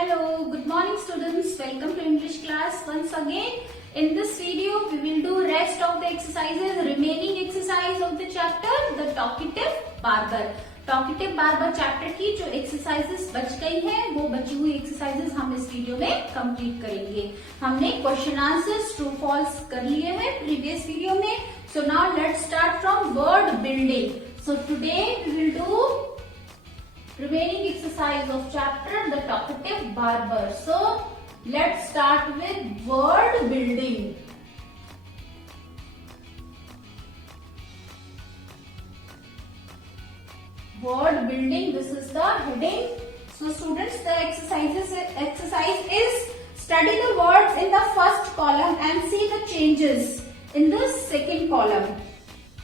Hello, good morning students. Welcome to English class once again. In this video, we will do rest of the exercises, remaining exercise of the chapter, the talkative barber. Talkative barber chapter की जो exercises बच गई हैं, वो बची हुई exercises हम इस वीडियो में complete करेंगे. हमने question answers true false कर लिए हैं previous video में. So now let's start from word building. So today we will do remaining exercise of chapter the talkative barber. So let's start with word building. Word building, this is the heading. So students, the exercise is study the words in the first column and see the changes in the second column.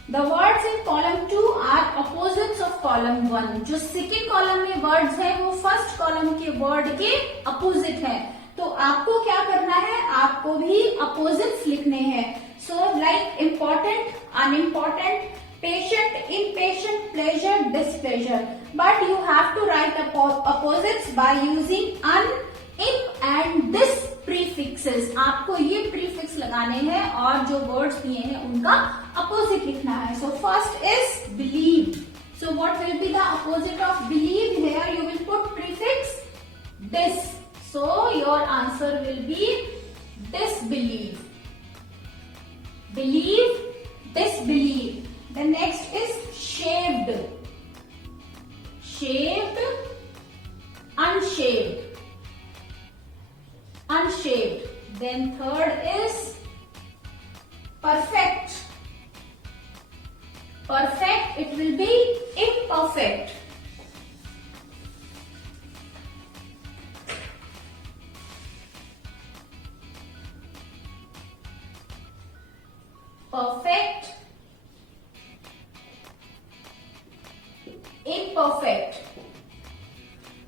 The words in column 2 are opposites of column 1. जो second column में words है वो first column के word के opposite है. तो आपको क्या करना है, आपको भी opposites लिखने हैं. So like important, unimportant, patient, impatient, pleasure, displeasure. But you have to write opposites by using un, im and this prefixes. आपको ये prefix लगाने हैं और जो words दिए हैं उनका opposite लिखना है. So first is believe. So what will be the opposite of believe? Here you will put prefix dis. So your answer will be disbelieve. Believe, disbelieve. The next is shaved. Shaved, unshaved. Unshaved. Then third is perfect. Perfect, it will be imperfect. Perfect, imperfect.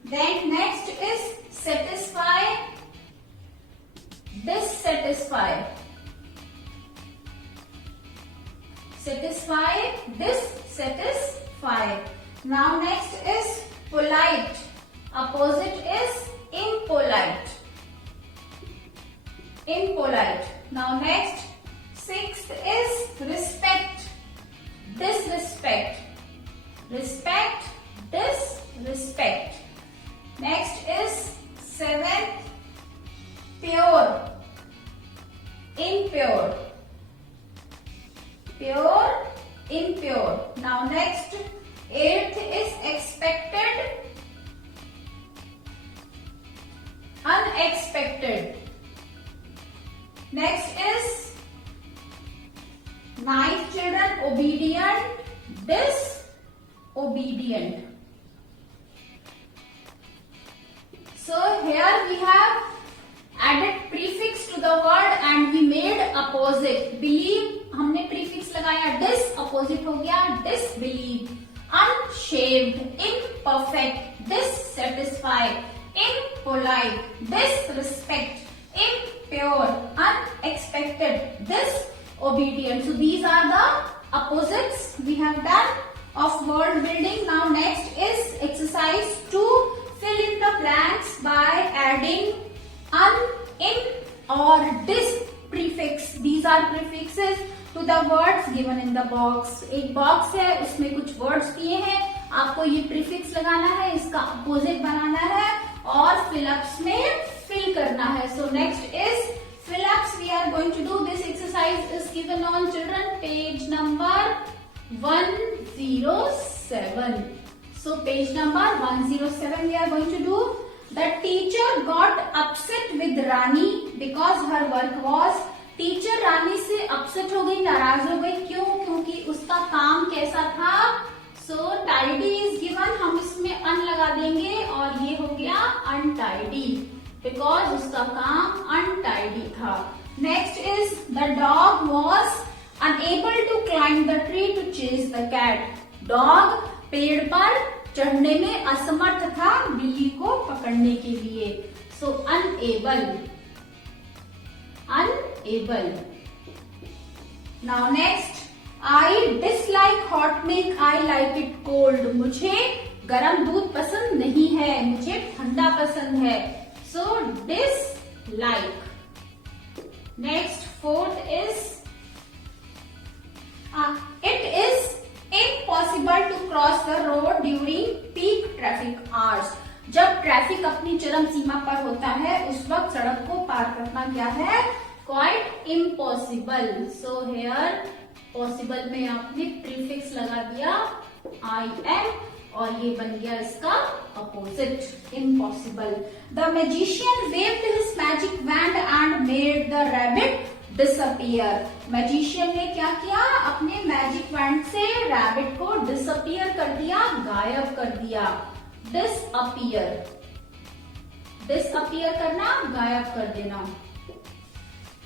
Then next is satisfy, dissatisfy. Satisfy, dissatisfy. Now next is polite. Opposite is impolite. Impolite. Now next, sixth is respect. Disrespect. Respect, disrespect. Next is seventh, pure. Impure. Pure, impure. Now next, eighth is expected, unexpected. Next is ninth children, obedient, disobedient. So here we have added prefix to the word and we made opposite. Believe हमने prefix लगाया, dis opposite हो गया disbelieve. Unshaved, imperfect, dissatisfied, impolite, disrespect, impure, unexpected, disobedient. So these are the opposites we have done of word building. Now next is exercise 2. Fill in the blanks by adding un, in or dis prefix. These are prefixes to the words given in the box. एक box है, उसमें कुछ words दिए हैं, आपको ये prefix लगाना है, इसका opposite बनाना है और fill-ups में fill करना है. So next is fill-ups. We are going to do this exercise is given on children page number 107. So page number 107 we are going to do. The teacher got upset with Rani because her work was. Teacher Rani से upset हो गई, नाराज हो गई. क्यों? क्योंकि उसका काम कैसा था. सो टाइडी इज गिवन, हम इसमें अन लगा देंगे और ये हो गया अनटाइडी बिकॉज उसका काम अनटाइडी था. Next is the dog was unable to climb the tree to chase the cat. Dog पेड़ पर चढ़ने में असमर्थ था बिल्ली को पकड़ने के लिए. सो unable, unable. Now next, I dislike hot milk, I like it cold. मुझे गरम दूध पसंद नहीं है, मुझे ठंडा पसंद है. So dislike. Next, fourth is it is impossible to cross the road during peak traffic hours. जब ट्रैफिक अपनी चरम सीमा पर होता है उस वक्त सड़क को पार करना क्या है? Quite impossible. So here possible में आपने प्रीफिक्स लगा दिया IM और ये बन गया इसका opposite, impossible. The magician waived his magic wand and made the rabbit disappear. Magician ने क्या किया? अपने मैजिक वैंड से रैबिट को डिसअपियर कर दिया, गायब कर दिया. डिसअपियर, डिसअपियर करना, गायब कर देना.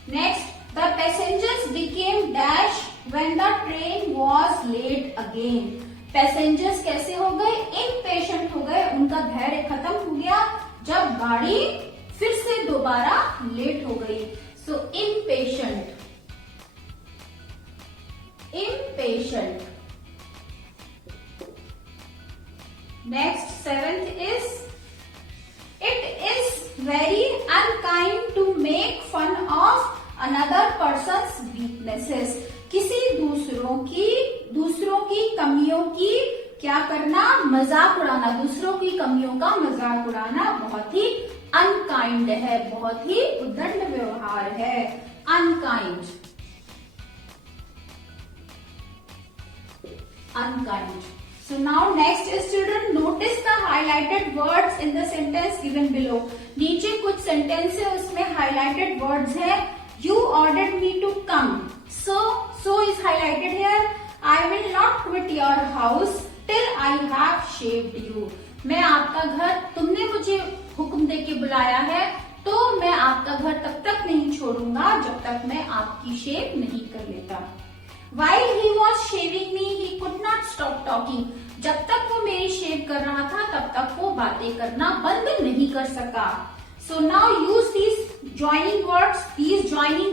Next, the passengers became dash when the train was late again. Passengers कैसे हो गए? इम्पेशेंट हो गए, उनका धैर्य खत्म हो गया जब गाड़ी फिर से दोबारा लेट हो गई. So impatient, impatient. Next, seventh is it is very unkind to make fun of another persons weaknesses. किसी दूसरों की कमियों की क्या करना? मजाक उड़ाना. दूसरों की कमियों का मजाक उड़ाना बहुत ही अनकाइंड है, बहुत ही उद्दंड व्यवहार है. Unkind, unkind. So now next is children, notice the highlighted words in the sentence given below. नीचे कुछ सेंटेंस है उसमें highlighted words है. You ordered me to come. So is highlighted here. I will not quit your house till I have shaved you. मैं आपका घर, तुमने मुझे हुक्म दे के बुलाया है तो मैं आपका घर तब तक नहीं छोड़ूंगा जब तक मैं आपकी शेव नहीं कर लेता. While he was shaving me, he could not stop talking. जब तक वो मेरी शेव कर रहा था तब तक वो बातें करना बंद नहीं कर सका. So now use these joining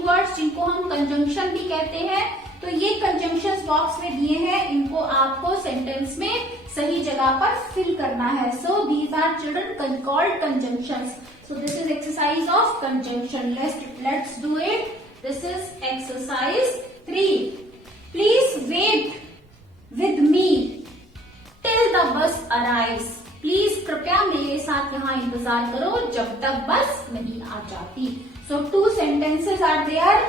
words जिनको हम कंजंक्शन भी कहते हैं. तो ये कंजंक्शंस बॉक्स में दिए हैं, इनको आपको सेंटेंस में सही जगह पर फिल करना है. So these are children called conjunctions. So this is exercise of conjunction. Let's do it. This is exercise 3. Please wait with me till the bus arrives. Please कृपया मेरे साथ यहाँ इंतजार करो जब तक बस नहीं आ जाती. So 2 sentences are there.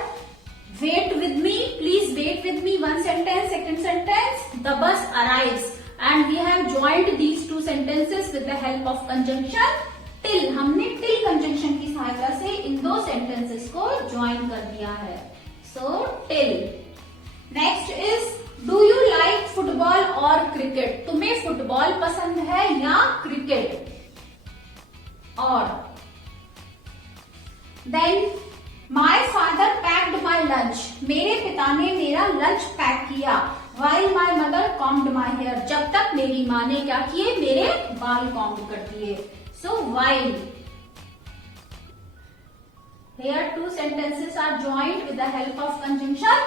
Wait with me, please wait with me, one sentence. Second sentence, the bus arrives, and we have joined these 2 sentences with the help of conjunction till. हमने till conjunction की सहायता से इन 2 sentences को join कर दिया है. So till. Next is, do you like football or cricket? तुम्हें football पसंद है या क्रिकेट? और then my father packed my lunch. मेरे पिता ने मेरा लंच पैक किया. while my mother combed my hair. जब तक मेरी माँ ने क्या किए? मेरे बाल कॉम्ब कर दिए. So while. Here 2 sentences are joined with the help of conjunction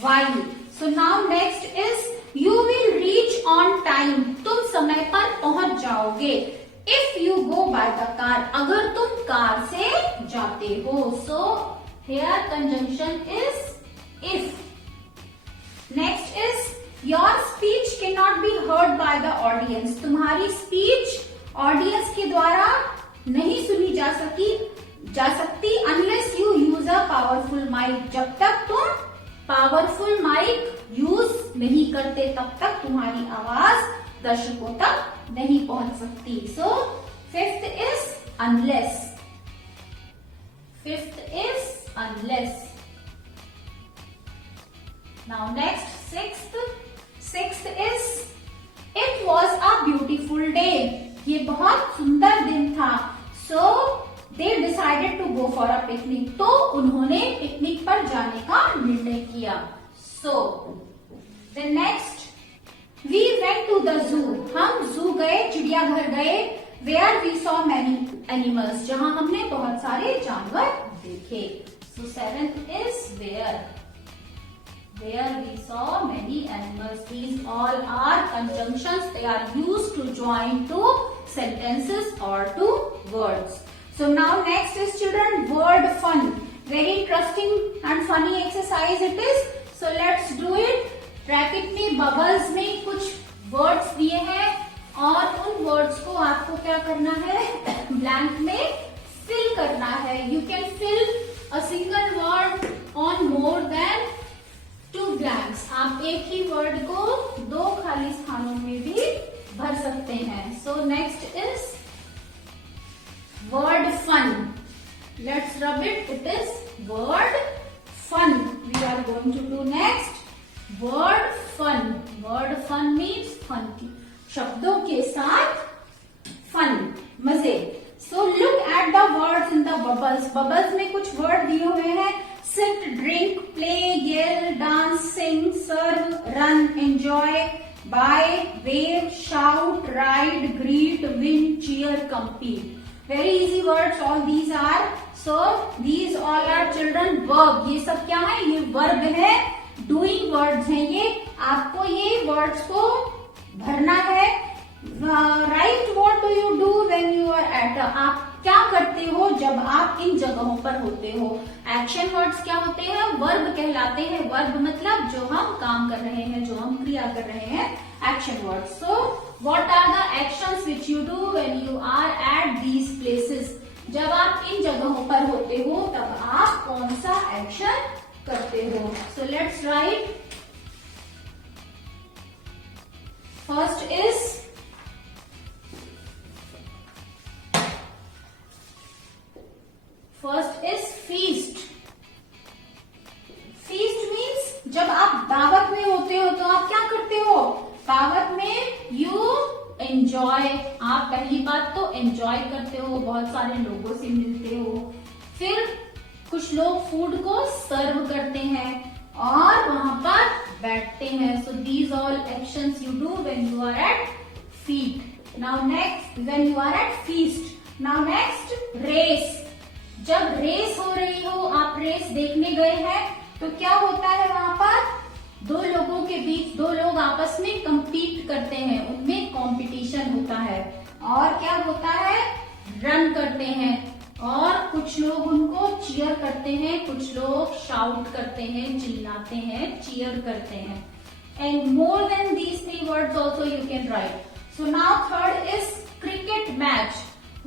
while. So now next is, you will reach on time. तुम समय पर पहुंच जाओगे. If you go by the car. अगर तुम कार से जाते हो. So here conjunction is if. Next is, your speech cannot be heard by the audience. तुम्हारी speech audience के द्वारा नहीं सुनी जा सकती unless you use a powerful mic. जब तक तुम पावरफुल माइक यूज नहीं करते तब तक तुम्हारी आवाज दर्शकों तक नहीं पहुंच सकती. सो 5th is unless. 5th is unless. Now next, 6th is, it was a beautiful day. ये बहुत सुंदर दिन था. So they decided to go for a picnic. तो उन्होंने पिकनिक पर जाने का निर्णय किया. So the next, we went to the zoo. हम zoo गए, चिड़ियाघर गए. Where we saw many animals. जहां हमने बहुत सारे जानवर देखे. So 7th is where. Where we saw many animals. These all are conjunctions. They are used to join 2 sentences or 2 words. So now next is children word fun. Very interesting and funny exercise it is. So let's do it. Bracket में bubbles में कुछ words दिए हैं और उन words को आपको क्या करना है, ब्लैंक में फिल करना है. You can fill a single word on more than 2 blanks. आप एक ही वर्ड को 2 खाली स्थानों में भी भर सकते हैं. सो next is word fun. Let's rub it. It is word fun. We are going to do next. Word fun. Word fun means fun. शब्दों के साथ fun, मजे. So look at the words in the bubbles. Bubbles में कुछ word दिए हुए हैं. Sit, drink, play, yell, dance, sing, serve, run, enjoy, buy, wave, shout, ride, greet, win, cheer, compete. Very easy words all these are. So these all are children verb. ये सब क्या है, ये verb है, doing words हैं. ये आपको ये words को भरना है. Right, what do you do when you are at? आप क्या करते हो जब आप इन जगहों पर होते हो. एक्शन वर्ड्स क्या होते हैं, वर्ब कहलाते हैं. वर्ब मतलब जो हम काम कर रहे हैं, जो हम क्रिया कर रहे हैं, action words. So what are the actions which you do when you are at these places. जब आप इन जगहों पर होते हो तब आप कौन सा एक्शन करते हो. So let's write. First is feast. Feast means जब आप दावत में होते हो तो आप क्या करते हो, दावत में यू एंजॉय. आप पहली बात तो एंजॉय करते हो, बहुत सारे लोगों से मिलते हो. फिर कुछ लोग फूड को सर्व करते हैं और वहां पर बैठते हैं. So these all actions you do when you are at feet. Now next, when you are at feast. Now next, race. जब रेस हो रही हो, आप रेस देखने गए हैं तो क्या होता है, वहां पर 2 लोगों के बीच 2 लोग आपस में कंपीट करते हैं, उनमें कंपटीशन होता है. और क्या होता है, रन करते हैं और कुछ लोग उनको चीयर करते हैं, कुछ लोग शाउट करते हैं, चिल्लाते हैं, चीयर करते हैं. And more than these 3 words also you can right. So now third is cricket match.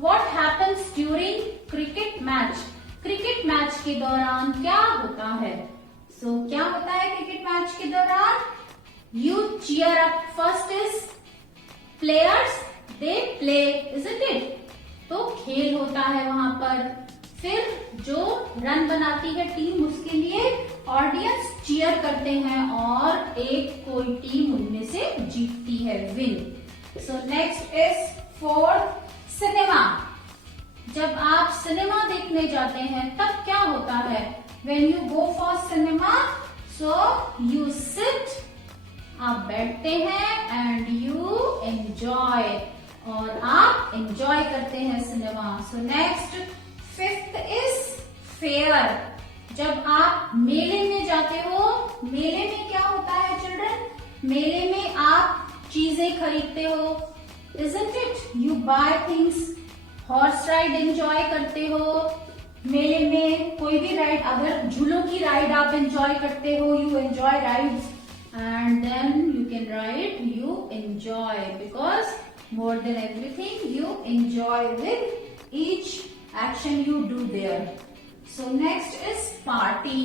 What happens during cricket match? Cricket match के दौरान क्या होता है. So क्या होता है क्रिकेट मैच के दौरान, you cheer up. First is players, they play, isn't it? तो खेल होता है वहां पर. फिर जो रन बनाती है टीम, उसके लिए ऑडियंस चीयर करते हैं और एक कोई टीम उनमें से जीतती है, win. So next is fourth, cinema. जब आप सिनेमा देखने जाते हैं तब क्या होता है, when you go for cinema, so you sit, आप बैठते हैं, एंड यू एंजॉय, और आप एंजॉय करते हैं cinema. So next, fifth is fair. जब आप मेले में जाते हो, मेले में क्या होता है चिल्ड्रन, मेले में आप चीजें खरीदते हो, isn't it? You buy things. Horse ride enjoy करते हो. मेले में कोई भी राइड, अगर झूलों की राइड आप एंजॉय करते हो, you enjoy rides. And then you can write you enjoy, because more than everything you enjoy with each action you do there. So next is party.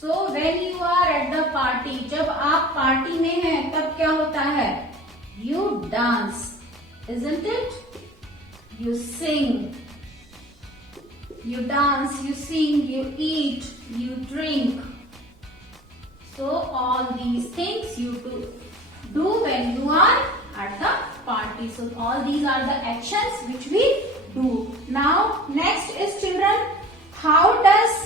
So when you are at the party, जब आप party में हैं तब क्या होता है, you dance, isn't it? You sing, you dance, you sing, you eat, you drink. So all these things you do when you are at the party. So all these are the actions which we do. Now next is children, how does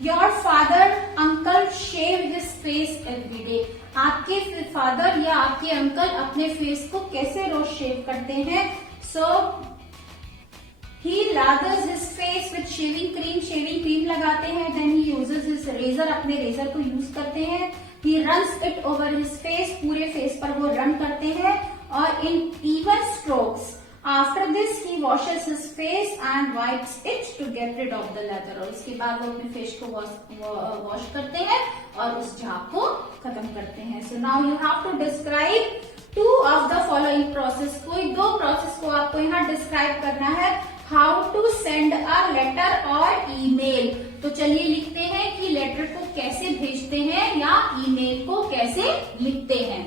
your father, uncle shave his face every day? आपके father या आपके uncle अपने face को कैसे रोज shave करते हैं. So he lathers his face with shaving cream. Shaving cream लगाते हैं. Then he uses his razor, अपने रेजर को यूज करते हैं. He runs it over his face. पूरे फेस पर वो रन करते हैं और in even strokes After this he washes his face and wipes it to get rid of the leather. और उसके बाद वो अपने फेस को वॉश करते हैं और उस झाग को खत्म करते हैं. So now you have to describe two of the following process. कोई दो प्रोसेस को आपको यहाँ डिस्क्राइब करना है. How to send a letter or email. तो चलिए लिखते हैं कि लेटर को कैसे भेजते हैं या ईमेल को कैसे लिखते हैं.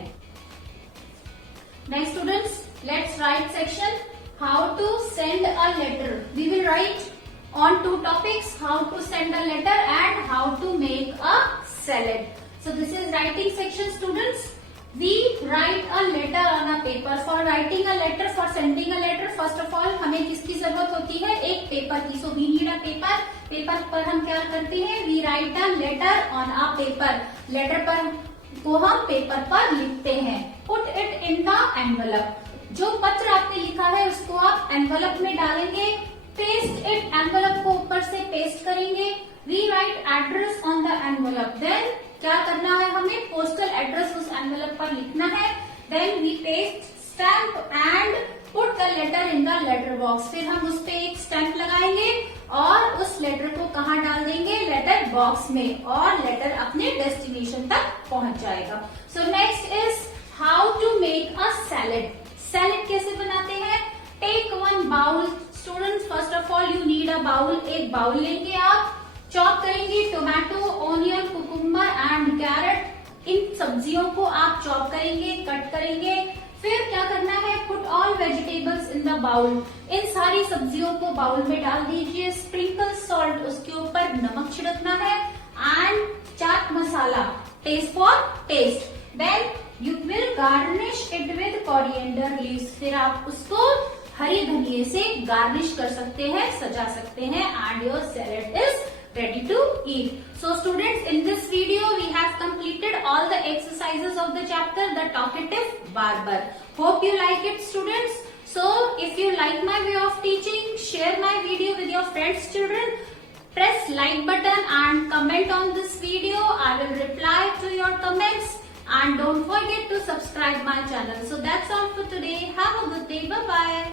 Next students, let's write section how to send a letter. We will write on two topics, how to send a letter and how to make a salad. So this is writing section students. We write a letter on a paper. For writing a letter, for sending a letter, first of all हमें किसकी जरूरत होती है? एक paper की. So we need a paper. Paper पर हम क्या करते हैं? We write a letter on a paper. Letter पर को हम पेपर पर लिखते हैं. Put it in the envelope. जो पत्र आपने लिखा है उसको आप एनवलप में डालेंगे. Paste it. एनवलप को ऊपर से पेस्ट करेंगे. We write address on the envelope. Then क्या करना है? हमें पोस्टल एड्रेस उस एनवलप पर लिखना है. Then we paste stamp and put the letter in the letter box. फिर हम उस पे एक स्टैंप लगाएंगे और उस लेटर को कहाँ डाल देंगे? लेटर बॉक्स में, और लेटर अपने डेस्टिनेशन तक पहुंच जाएगा. So next is how to make a salad. Salad कैसे बनाते हैं? Take one bowl. Students first of all you need a bowl. एक बाउल लेंगे आप. चॉप करेंगे tomato, onion, cucumber and carrot. इन सब्जियों को आप चॉप करेंगे, कट करेंगे. फिर क्या करना है? Put all vegetables in the bowl. इन सारी सब्जियों को बाउल में डाल दीजिए. स्प्रिंकल सॉल्ट, उसके ऊपर नमक छिड़कना है. And chaat masala, taste for taste. Then you will garnish it with coriander leaves. फिर आप उसको हरी धनिये से गार्निश कर सकते हैं, सजा सकते हैं. And your salad is ready to eat. So students, in this video we have completed all the exercises of the chapter The Talkative Barber. Hope you like it students. So if you like my way of teaching, share my video with your friends children. Press like button and comment on this video. I will reply to your comments. And don't forget to subscribe my channel. So that's all for today. Have a good day. Bye bye.